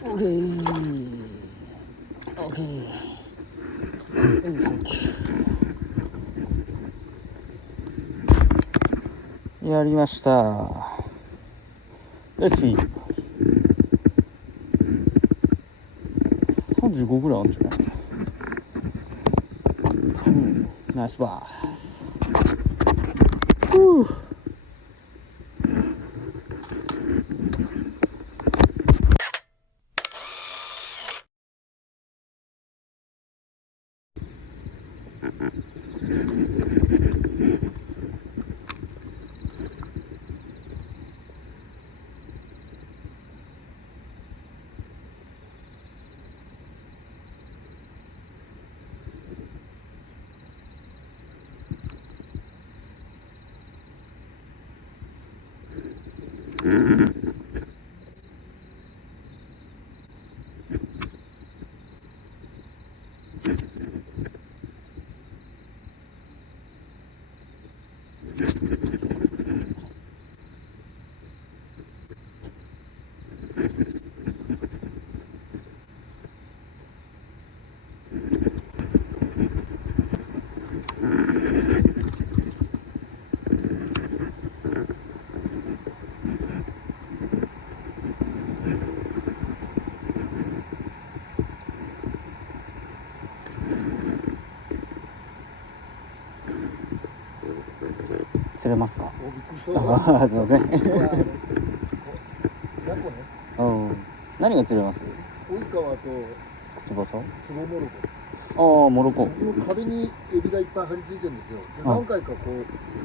オッケーオッケー、サンキュー。やりました。レシピ35ぐらいあるんじゃない？ナイスバース。釣れますか？あ、すいません。うん。何が釣れます？及川とくちばさ？スノモロコ。ああ、モロコ。この壁にエビがいっぱい張り付いてるんですよ。何回かこ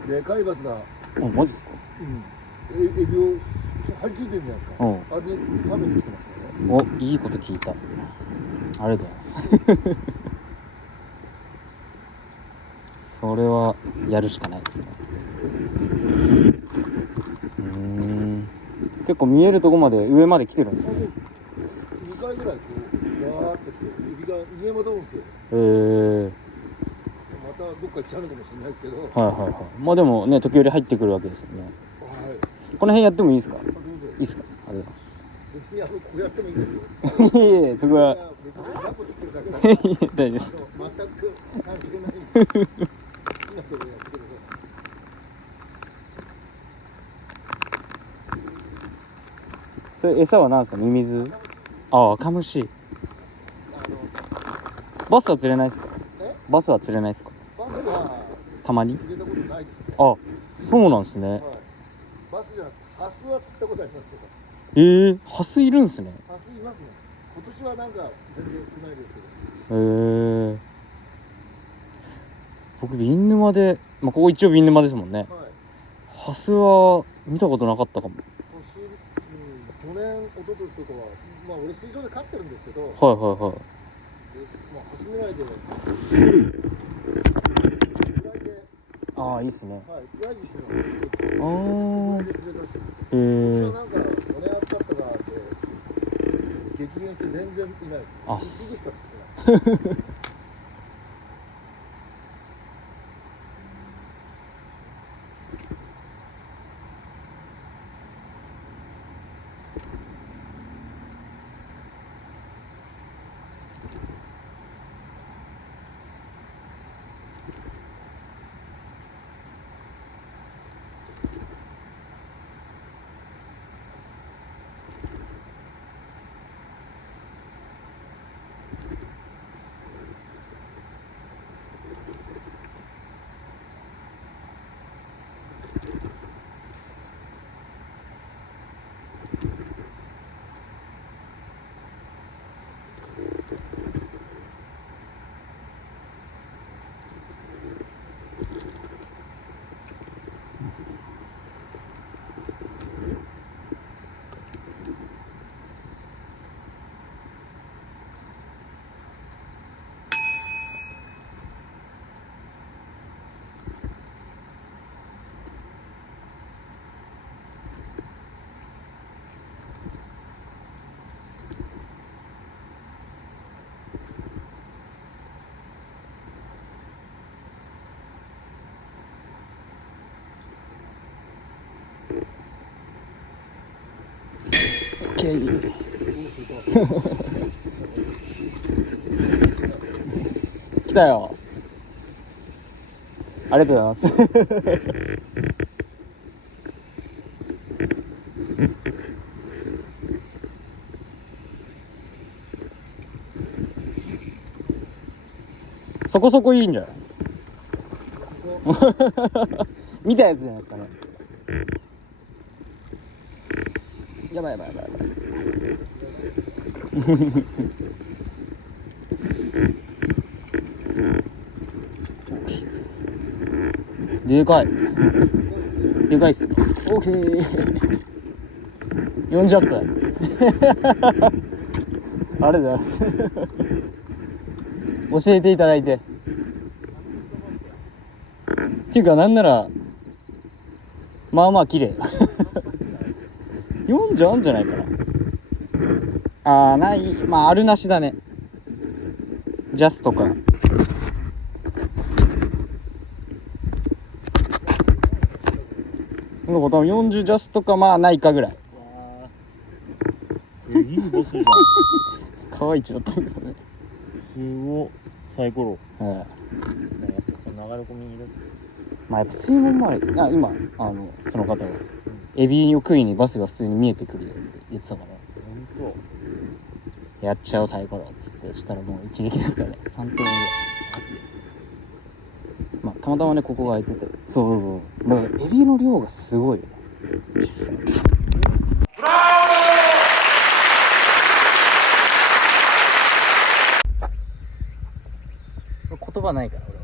うでかいバスが、マジですか？エビを張り付いてるんじゃないですか。あれ食べに来てましたね。お、いいこと聞いた。ありがとうございます。それはやるしかないですね。結構見えるとこまで上まで来てるんですね。2回ぐらいこうわーって来てエビが逃げ惑うんですよ。またどっか行っちゃうのかもしれないですけど。はいはいはい。まあでもね、時折入ってくるわけですよね。はい。この辺やってもいいですか？いいですか？ありがとうございます。別にこうやってもいいんですよ。いえいえ、そこは。大丈夫です。全く関係ない。好きなことやってください。それ餌は何ですか？ミミズ？ああ、カムシ。バスは釣れないですか？バスは釣れないですか？バスはたまに？釣れたことないですね。あ、そうなんですね。はい、バスじゃなくてハスは釣ったことありますけど。ハスいるんですね。ハスいますね。今年はなんか全然少ないですけど。僕ビン沼で、ここ一応ビン沼ですもんね。はい、ハスは見たことなかったかも。ハス、去年、一昨年とかは、俺水槽で飼ってるんですけど。はいはいはい。ハス狙いで。ああ、いいっすね。はい、ヤギしてるの。ああ。今年はなんか骨扱ったがあって激減して全然いないです。1匹しか釣ってない。OK。来たよ。ありがとうございます。そこそこいいんじゃない？見たやつじゃないですかね。やばいやばいやばいやばい。でかい。でかいっすね。オーケー。40分。ありがとうございます。教えていただいて。っていうかなんならまあまあ綺麗。40あんじゃないかな。あーない、まああるなしだね。ジャスとか。なんか多分40ジャスとかまあないかぐらい。いいボスじゃん。可愛いちだったんですよね。すごいサイコロ。はい。流れ込みにいる。まあやっぱ水門周り、今その方がエビを食いにバスが普通に見えてくるよって言ってたから、本やっちゃおうサイコロっつってしたらもう一撃だったね。3分ぐらい。まあたまたまねここが空いてて、そうだからエビの量がすごいよね実際。言葉ないから俺は。